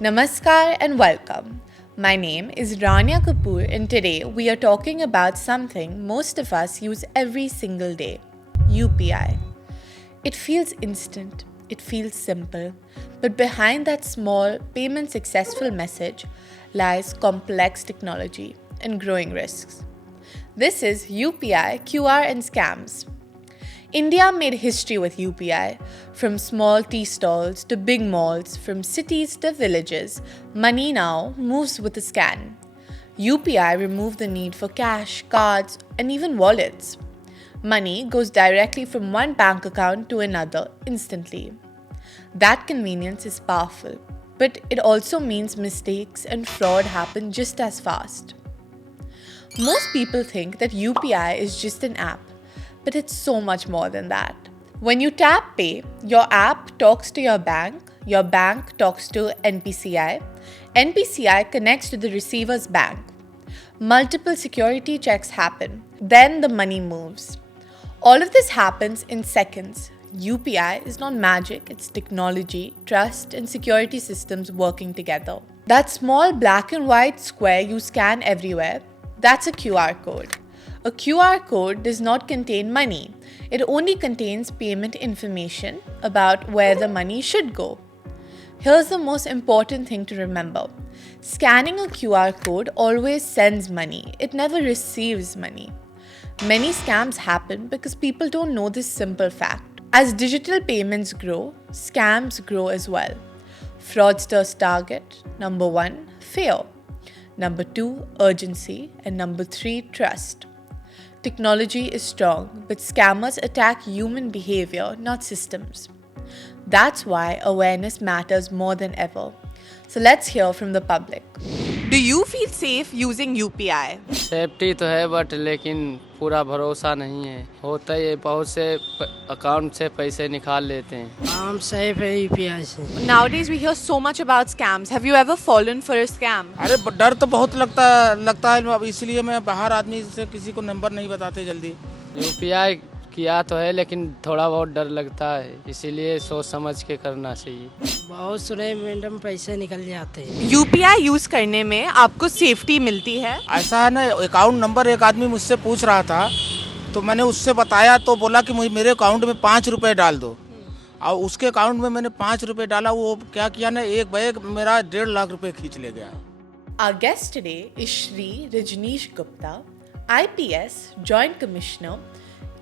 Namaskar and welcome. My name is Rania Kapoor and today we are talking about something most of us use every single day, UPI. It feels instant, it feels simple, but behind that small payment successful message lies complex technology and growing risks. This is UPI, QR and scams. India made history with UPI. From small tea stalls to big malls, from cities to villages, money now moves with a scan. UPI removed the need for cash, cards, and even wallets. Money goes directly from one bank account to another instantly. That convenience is powerful, but it also means mistakes and fraud happen just as fast. Most people think that UPI is just an app, but it's so much more than that. When you tap pay, your app talks to your bank talks to NPCI, NPCI connects to the receiver's bank. Multiple security checks happen, then the money moves. All of this happens in seconds. UPI is not magic, it's technology, trust, and security systems working together. That small black and white square you scan everywhere, that's a QR code. A QR code does not contain money. It only contains payment information about where the money should go. Here's the most important thing to remember. Scanning a QR code always sends money. It never receives money. Many scams happen because people don't know this simple fact. As digital payments grow, scams grow as well. Fraudsters target number 1, fear. Number 2, urgency. And number 3, trust. Technology is strong, but scammers attack human behavior, not systems. That's why awareness matters more than ever. So let's hear from the public. Do you feel safe using UPI? Safety तो है but लेकिन पूरा भरोसा नहीं है। होता ही है, बहुत से अकाउंट से पैसे निकाल लेते हैं। हम सेफ है यूपीआई से। Nowadays we hear so much about scams. Have you ever fallen for a scam? अरे डर तो बहुत लगता है, अब इसलिए मैं बाहर आदमी से किसी को नंबर नहीं बताते जल्दी। यूपीआई किया तो है लेकिन थोड़ा बहुत डर लगता है, इसीलिए सोच समझ के करना चाहिए। बहुत सुने मैडम पैसे निकल जाते हैं। UPI यूज करने में आपको सेफ्टी मिलती है? ऐसा है ना, अकाउंट नंबर एक आदमी मुझसे पूछ रहा था तो मैंने उससे बताया तो बोला कि मुझे मेरे अकाउंट में 5 रुपए डाल दो। और उसके अकाउंट में मैंने 5 रुपए डाला, वो क्या किया ना, एक बैग मेरा 1.5 लाख रुपए खींच ले गया। Our guest today is Shri Rajneesh Gupta, IPS Joint Commissioner,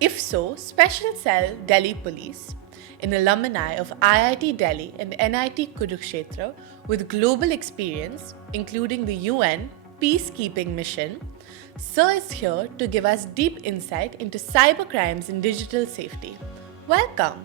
IFSO Special Cell Delhi Police, an alumni of IIT Delhi and NIT Kurukshetra with global experience, including the UN peacekeeping mission. Sir is here to give us deep insight into cyber crimes and digital safety. Welcome.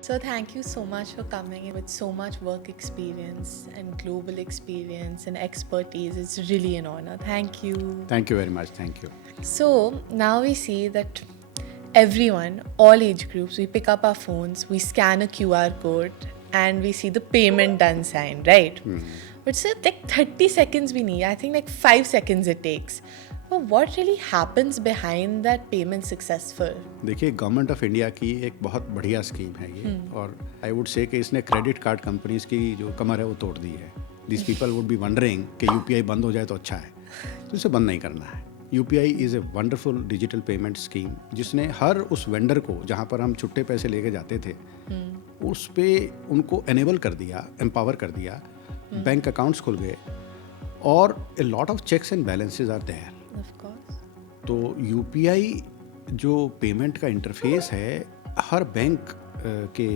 So thank you so much for coming with so much work experience and global experience and expertise. It's really an honor. Thank you. Thank you very much. Thank you. So now we see that everyone, all age groups, we pick up our phones, we scan a QR code and we see the payment done sign, right? But sir, like 30 seconds we need. I think like 5 seconds it takes. But what really happens behind that payment successful? देखिए, government of India की एक बहुत बढ़िया scheme है ये, और I would say कि इसने क्रेडिट कार्ड कंपनीज की जो कमर है वो तोड़ दी है। This people would be wondering कि यूपीआई बंद हो जाए तो अच्छा है, तो इसे बंद नहीं करना है। UPI is a wonderful digital payment scheme जिसने हर उस वेंडर को, जहाँ पर हम छुट्टे पैसे लेके जाते थे, उस पे उनको एनेबल कर दिया, एम्पावर कर दिया, बैंक अकाउंट्स खुल गए और a lot of checks and balances are there. Of course. तो यूपीआई जो पेमेंट का इंटरफेस है हर बैंक के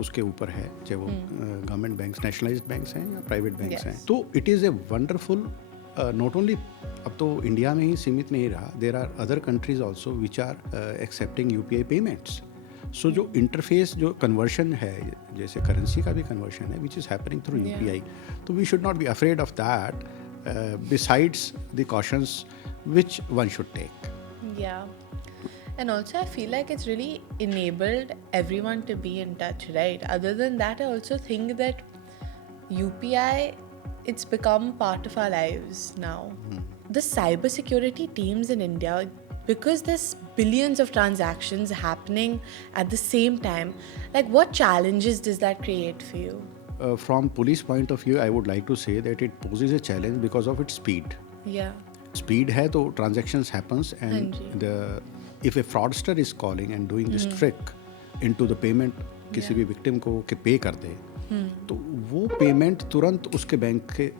उसके ऊपर है, चाहे वो गवर्नमेंट बैंक्स, नेशनलाइज्ड बैंक्स हैं या प्राइवेट बैंक्स हैं। तो it is a wonderful, not only अब तो इंडिया में ही सीमित नहीं रहा, there are other countries also which are accepting UPI payments. So जो इंटरफेस, जो कन्वर्शन है, जैसे करेंसी का भी कन्वर्शन है which is happening through UPI, तो we should not be afraid of that, besides the cautions which one should take. Yeah. And also I feel like it's really enabled everyone to be in touch, right? Other than that, I also think that UPI, it's become part of our lives now. The cybersecurity teams in India, because there's billions of transactions happening at the same time, like what challenges does that create for you? from police point of view, I would like to say that it poses a challenge because of its speed. Yeah. Speed है तो transactions happens and हाँ जी। the if a fraudster is calling and doing this trick into the payment किसी भी victim को कि pay कर दे, तो वो payment तुरंत उसके बैंक के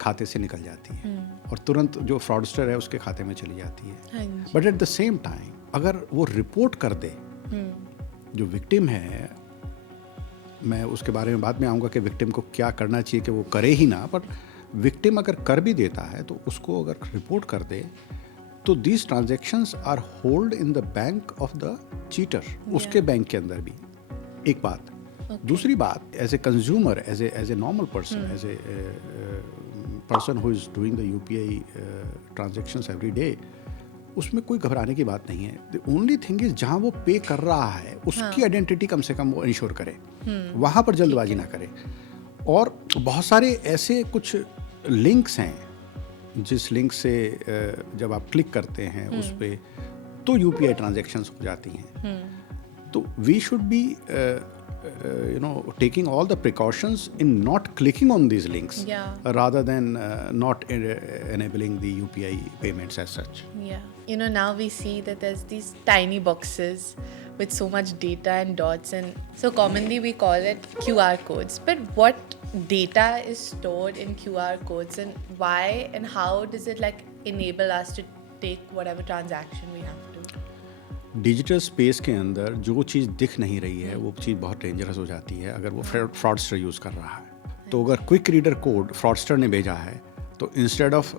खाते से निकल जाती है और तुरंत जो fraudster है उसके खाते में चली जाती है। हाँ जी। But at the same time अगर वो रिपोर्ट कर दे, जो विक्टिम है, मैं उसके बारे में बाद में आऊँगा कि विक्टिम को क्या करना चाहिए कि वो करे ही ना, पर विक्टिम अगर कर भी देता है तो उसको अगर रिपोर्ट कर दे तो these transactions are hold in the bank of the cheater, उसके बैंक के अंदर भी। एक बात। दूसरी बात, as a consumer, as a normal person, as a person who is doing the UPI transactions every day, उसमें कोई घबराने की बात नहीं है। द ओनली थिंग इज जहाँ वो पे कर रहा है उसकी आइडेंटिटी कम से कम वो इंश्योर करे, वहाँ पर जल्दबाजी ना करे। और बहुत सारे ऐसे कुछ लिंक्स हैं जिस लिंक से जब आप क्लिक करते हैं उस पर तो यूपीआई ट्रांजैक्शंस हो जाती हैं। तो we should be taking all the precautions in not clicking on these links, rather than not enabling the UPI payments as such. Yeah. Now we see that there's these tiny boxes with so much data and dots, and so commonly we call it QR codes. But what data is stored in QR codes, and why and how does it enable us to take whatever transaction we have to? Digital space के अंदर जो चीज़ दिख नहीं रही है वो चीज़ बहुत dangerous हो जाती है अगर वो फ्रॉडस्टर यूज़ कर रहा है। तो अगर क्विक रीडर कोड फ्रॉडस्टर ने भेजा है तो instead of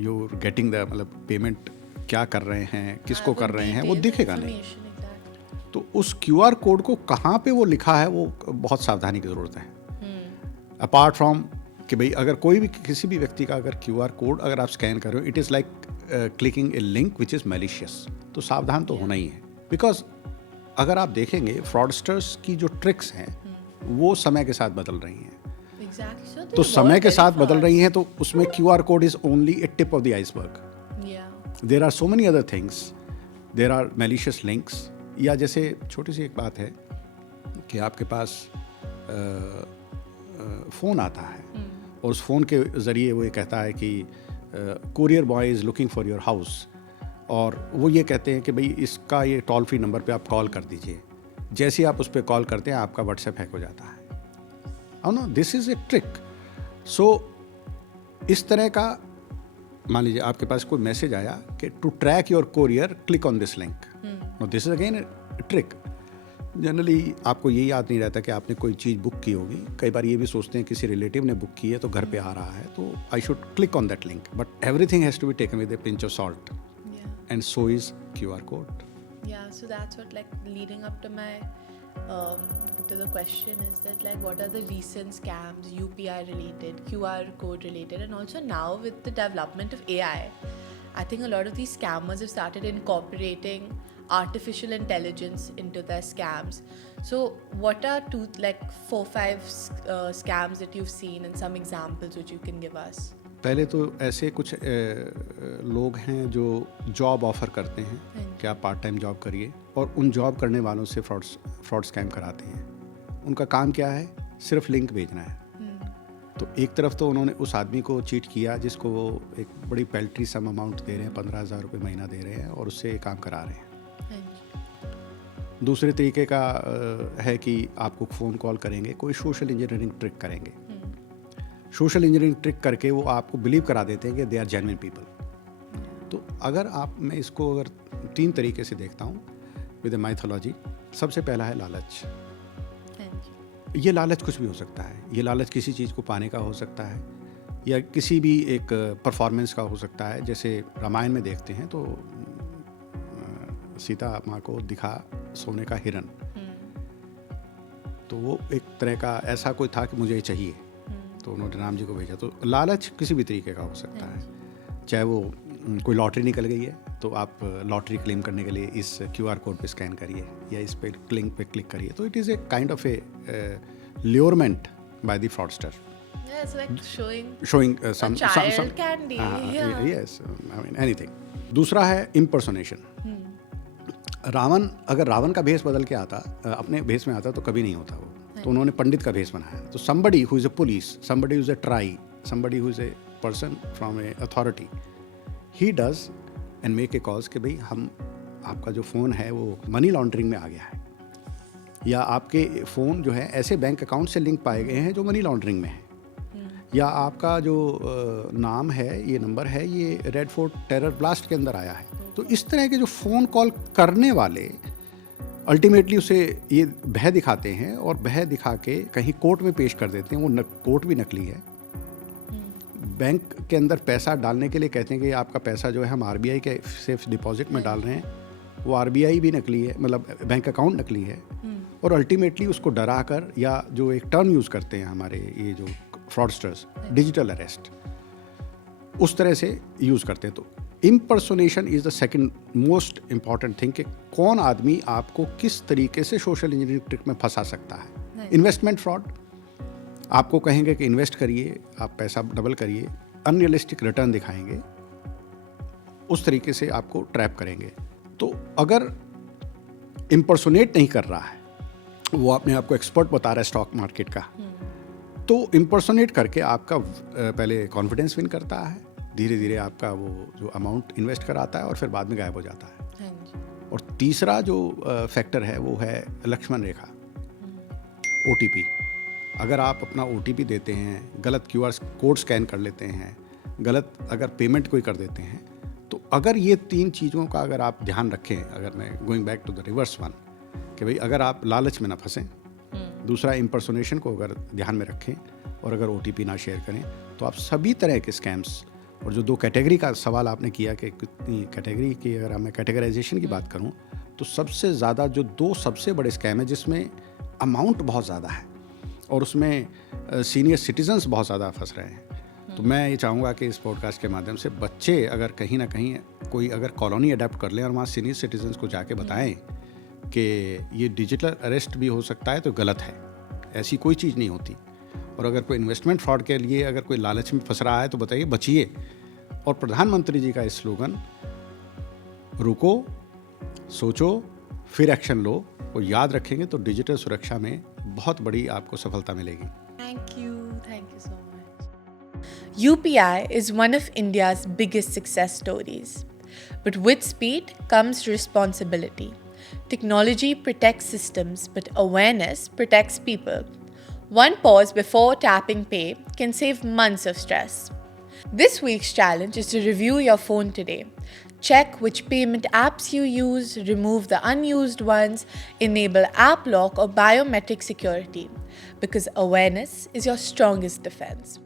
you getting the मतलब पेमेंट क्या कर रहे हैं, किसको कर रहे हैं, वो दिखेगा नहीं। तो उस QR कोड को कहाँ पे वो लिखा है वो बहुत सावधानी की ज़रूरत है। अपार्ट फ्रॉम कि भाई अगर कोई भी किसी भी व्यक्ति का अगर QR कोड अगर आप स्कैन कर रहे हो, it is like clicking A link which is malicious, तो सावधान तो होना ही है। बिकॉज अगर आप देखेंगे फ्रॉडस्टर्स की जो ट्रिक्स हैं वो समय के साथ बदल रही हैं। तो समय के साथ बदल रही हैं तो उसमें QR code is only a tip of the iceberg. There are so many other things, there are malicious links. या जैसे छोटी सी एक बात है कि आपके पास फ़ोन आता है और उस फ़ोन के ज़रिए वो ये कहता है कि courier boy is looking for your house, और वो ये कहते हैं कि भाई इसका ये टोल फ्री नंबर पे आप कॉल कर दीजिए। जैसे ही आप उस पर कॉल करते हैं आपका व्हाट्सएप हैक हो जाता है। और know this is a trick. So इस तरह का मान लीजिए आपके पास कोई मैसेज आया कि to track your courier click on this link, no this is again a trick. Generally आपको ये याद नहीं रहता कि आपने कोई चीज़ बुक की होगी। कई बार ये भी सोचते हैं किसी रिलेटिव ने बुक की है तो घर पे आ रहा है तो I should click on that link, but everything has to be taken with a pinch of salt, and so is QR code. Yeah, so that's what leading up to my to the question is that what are the recent scams UPI related, QR code related, and also now with the development of AI, I think a lot of these scammers have started incorporating artificial intelligence into their scams. So what are 4-5 scams that you've seen and some examples which you can give us? पहले तो ऐसे कुछ लोग हैं जो job offer करते हैं कि आप पार्ट टाइम जॉब करिए, और उन जॉब करने वालों से फ्रॉड स्कैम कराते हैं। उनका काम क्या है? सिर्फ लिंक भेजना है। तो एक तरफ तो उन्होंने उस आदमी को चीट किया जिसको वो एक बड़ी पैल्ट्री सम अमाउंट दे रहे हैं, 15,000 रुपये महीना दे रहे हैं और उससे काम करा रहे हैं। दूसरे तरीके का है कि आपको फ़ोन कॉल करेंगे, कोई सोशल इंजीनियरिंग ट्रिक करेंगे। सोशल इंजीनियरिंग ट्रिक करके वो आपको बिलीव करा देते हैं कि दे आर जेन्युइन पीपल। तो अगर मैं इसको अगर 3 तरीके से देखता हूँ विद ए माइथोलॉजी। सबसे पहला है लालच। ये लालच कुछ भी हो सकता है। ये लालच किसी चीज़ को पाने का हो सकता है या किसी भी एक परफॉर्मेंस का हो सकता है। जैसे रामायण में देखते हैं तो सीता माँ को दिखा सोने का हिरन, तो वो एक तरह का ऐसा कोई था कि मुझे ये चाहिए, तो उन्होंने राम जी को भेजा। तो लालच किसी भी तरीके का हो सकता है। चाहे वो कोई लॉटरी निकल गई है तो आप लॉटरी क्लेम करने के लिए इस QR कोड पे स्कैन करिए या इस पे लिंक पे क्लिक करिए। तो it is a kind of a allurement by the fraudster. Yeah, it's like showing some child candy. Yeah. Yes, I mean anything. दूसरा है impersonation. रावण अगर रावण का भेष बदल के आता, अपने भेष में आता तो कभी नहीं होता वो। तो उन्होंने पंडित का भेष बनाया। तो somebody who is a police, somebody who is a TRAI, somebody who is a person from a authority, he does and make a calls कि भाई हम आपका जो फ़ोन है वो मनी लॉन्ड्रिंग में आ गया है, या आपके फ़ोन जो है ऐसे बैंक अकाउंट से लिंक पाए गए हैं जो मनी लॉन्ड्रिंग में है, या आपका जो नाम है, ये नंबर है, ये रेड फोर्ट टेरर ब्लास्ट के अंदर आया है। तो इस तरह के जो फ़ोन कॉल करने वाले अल्टीमेटली उसे ये भय दिखाते हैं और भय दिखा के कहीं कोर्ट में पेश कर देते हैं। वो कोर्ट भी नकली है। बैंक के अंदर पैसा डालने के लिए कहते हैं कि आपका पैसा जो है हम आरबीआई के सेफ डिपॉजिट में डाल रहे हैं, वो आरबीआई भी नकली है, मतलब बैंक अकाउंट नकली है। और अल्टीमेटली उसको डरा कर, या जो एक टर्म यूज़ करते हैं हमारे ये जो फ्रॉडस्टर्स, डिजिटल अरेस्ट, उस तरह से यूज़ करते हैं। तो impersonation is the second most important thing कि कौन आदमी आपको किस तरीके से सोशल इंजीनियरिंग ट्रिक में फंसा सकता है। इन्वेस्टमेंट फ्रॉड, आपको कहेंगे कि इन्वेस्ट करिए, आप पैसा डबल करिए, अनरियलिस्टिक रिटर्न दिखाएंगे, उस तरीके से आपको ट्रैप करेंगे। तो अगर इम्पर्सोनेट नहीं कर रहा है, वो अपने आप को एक्सपर्ट बता रहा है स्टॉक मार्केट का, तो इम्पर्सोनेट करके आपका पहले कॉन्फिडेंस विन करता है, धीरे धीरे आपका वो जो अमाउंट इन्वेस्ट कराता है और फिर बाद में गायब हो जाता है। और तीसरा जो फैक्टर है वो है लक्ष्मण रेखा, ओटीपी। अगर आप अपना ओटीपी देते हैं, गलत क्यूआर कोड स्कैन कर लेते हैं, गलत अगर पेमेंट कोई कर देते हैं, तो अगर ये तीन चीज़ों का अगर आप ध्यान रखें, अगर मैं going back to the reverse one, कि भाई अगर आप लालच में ना फंसें, दूसरा इम्पर्सोनेशन को अगर ध्यान में रखें, और अगर ओटीपी ना शेयर करें, तो आप सभी तरह के स्कैम्स, और जो दो कैटेगरी का सवाल आपने किया कि कितनी कैटेगरी की, अगर मैं कैटेगराइजेशन की बात करूं, तो सबसे ज़्यादा जो दो सबसे बड़े स्कैम है जिसमें अमाउंट बहुत ज़्यादा है और उसमें सीनियर सिटीजन्स बहुत ज़्यादा फंस रहे हैं। तो मैं ये चाहूँगा कि इस पॉडकास्ट के माध्यम से बच्चे अगर कहीं ना कहीं कोई अगर कॉलोनी अडेप्ट कर लें और वहाँ सीनियर सिटीजन्स को जाके बताएं कि ये डिजिटल अरेस्ट भी हो सकता है, तो गलत है, ऐसी कोई चीज़ नहीं होती। और अगर कोई इन्वेस्टमेंट फ्रॉड के लिए अगर कोई लालच में फंस रहा है तो बताइए, बचिए। और प्रधानमंत्री जी का इस स्लोगन, रुको, सोचो, फिर एक्शन लो, को याद रखेंगे तो डिजिटल सुरक्षा में बहुत बड़ी आपको सफलता मिलेगी। Thank you so much. UPI is one of India's biggest success stories. But with speed comes responsibility. Technology protects systems, but awareness protects people. One pause before tapping pay can save months of stress. This week's challenge is to review your phone today. Check which payment apps you use, remove the unused ones, enable app lock or biometric security, because awareness is your strongest defense.